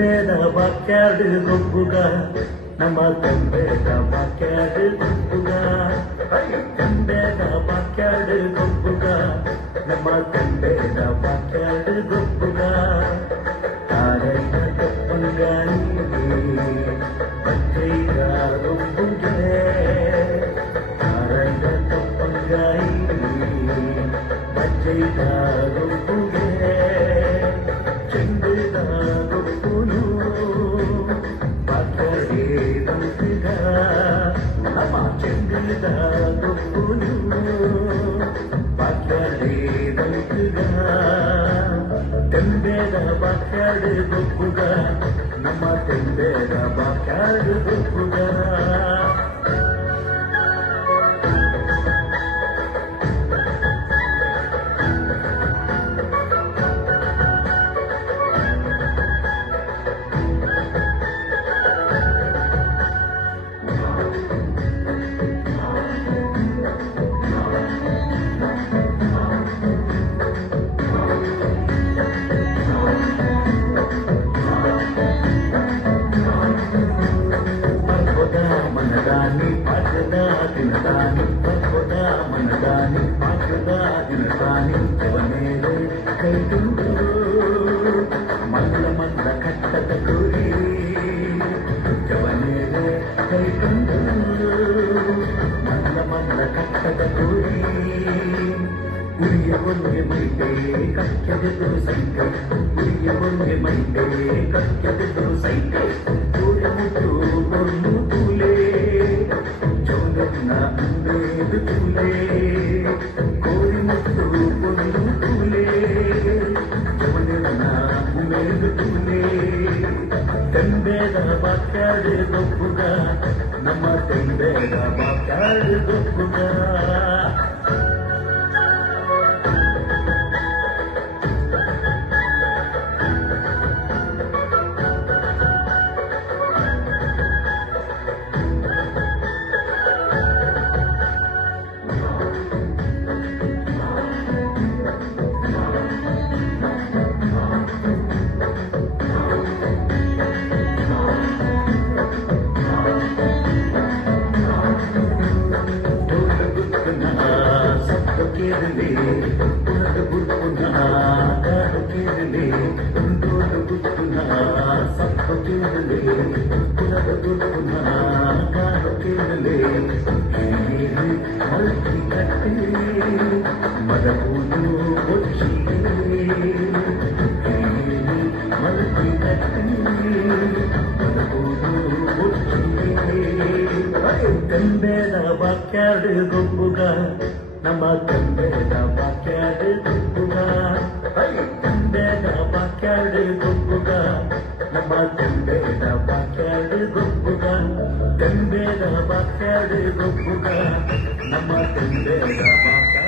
ತಂಬೇದ ಬಾಕ್ಯಾಡು ಗೊಬ್ಬುಗ ನಮ್ಮ ತಂಬೇದ ಬಾಕ್ಯಾಡು ಗೊಬ್ಬುಗ ತಂಬೇದ ಬಾಕ್ಯಾಡು ಗೊಬ್ಬುಗ ನಮ್ಮ ತಂಬೇದ ಬಾಕ್ಯಾಡು ಗೊಬ್ಬುಗ ತಾರಕ ತಪ್ಪಂಗಾಯಿ ಬಚ್ಚೈದ ಗೊಬ್ಬುಗೆ ತಾರಕ ತಪ್ಪಂಗಾಯಿ ಬಚ್ಚೈದ ಗೊಬ್ಬುಗೆ ಚೆಂಡಿದ ಗೊಬ್ಬುನು ಬಾಕ್ಯಾಡೆ ದಂತಿಗ ನಮ್ಮ ಚೆಂಡಿದ ಗೊಬ್ಬುನು ಬಾಕ್ಯಾಡೆ ದಂತಿಗ ತಂಬೇದ ಬಾಕ್ಯಾಡು ಗೊಬ್ಬುಗ ನಮ್ಮ ತಂಬೇದ ಬಾಕ್ಯಾಡು ಗೊಬ್ಬುಗ మనదాని పాచదా దినదాని పర్వదా మనదాని పాచదా దినదాని జవనేరు కైతుండు మల్ల మల్ల కట్టద కోరి జవనేరు కైతుండు మల్ల మల్ల కట్టద కోరి ಉರಿಯವೊಂಗೆ ಮೈತೆ ಕಕ್ಕೆದೆದುರು ಸೈಕೆ ಉರಿಯವೊಂಗೆ ಮೈತೆ ಕಕ್ಕೆದೆದುರು ಸೈಕೆ ತೂರೆ ಮುಟ್ಟು ಕೊರ್ನು ತೂಲೆ ಚೌದನ್ನ ಅಂದೇದು ತೂಲೆ ಕೋರಿ ಮುಟ್ಟು ಕೊರ್ನು ತೂಲೆ ಚೌದನ್ನ ಉಮೇದು ತೂಲೆ ತಂಬೇದ ಬಾಕ್ಯಾಡು ಗೊಬ್ಬುಗ ನಮ್ಮ ತಂಬೇದ ಬಾಕ್ಯಾಡು ಗೊಬ್ಬುಗ पुनद बुद्धुना गानु केरले उंडोड बुद्धुना सप्प केरले पुनद बुद्धुना गानु केरले मल्की कट्टे मदपूनु बोच्छी मल्की कट्टे मदपूनु बोच्छी ತಂಬೇದ ಬಾಕ್ಯಾಡು ಗೊಬ್ಬುಗ ನಮ್ಮ ತಂಬೇದ ಬಾಕ್ಯಾಡು ಗೊಬ್ಬುಗ ತಂಬೇದ ಬಾಕ್ಯಾಡು ಗೊಬ್ಬುಗ ನಮ್ಮ ತಂಬೇದ ಬಾಕ್ಯಾಡು ಗೊಬ್ಬುಗ ತಂಬೇದ ಬಾಕ್ಯಾಡು ಗೊಬ್ಬುಗ ನಮ್ಮ ತಂಬೇದ ಬಾಕ್ಯಾಡು